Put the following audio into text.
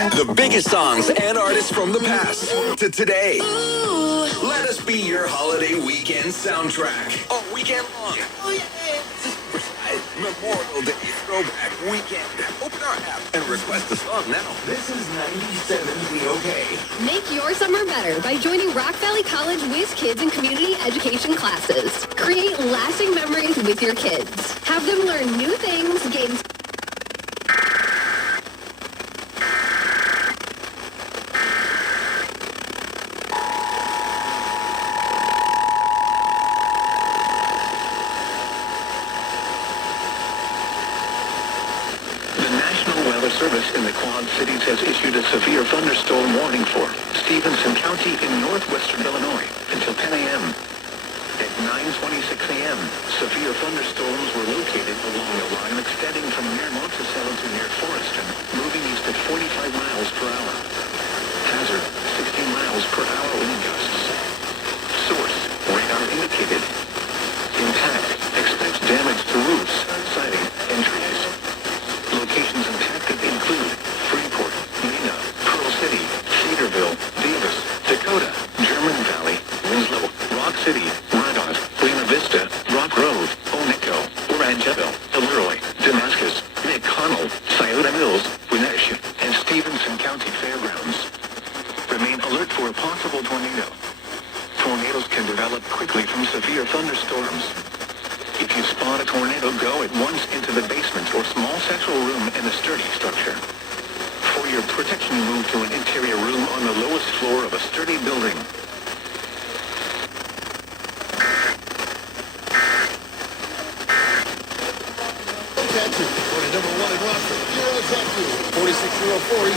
The biggest songs and artists from the past to today. Let us be your holiday weekend soundtrack. All weekend long. Memorial Day Throwback Weekend. Open our app and request a song now. This is 97 WZOK. Make your summer better by joining Rock Valley College Whiz Kids and Community Education classes. Create lasting memories with your kids. Have them learn new things, gain Service in the Quad Cities has issued a severe thunderstorm warning for Stevenson County in northwestern Illinois until 10 a.m. At 9:26 a.m., severe thunderstorms were located along a line extending from near Monticello to near Foreston, moving east at 45 miles per hour. Hazard, 60 miles per hour wind gusts. Source, radar indicated. Impact, expect damage to roofs, siding, and trees. Locations impacted include Freeport, Lena, Pearl City, Cedarville, Davis, Dakota, German Valley, Winslow, Rock City, Radot, Lena Vista, Rock Grove, Oneto, Orangeville, Leroy, Damascus, McConnell, Scioto Mills, Winnesh, and Stevenson County Fairgrounds. Remain alert for a possible tornado. Tornadoes can develop quickly from severe thunderstorms. If you spot a tornado, go at once into the basement or small central room in a sturdy structure. For your protection, move to an interior room on the lowest floor of a sturdy building. Attention, for the number one in Rockford, 0-2, 4604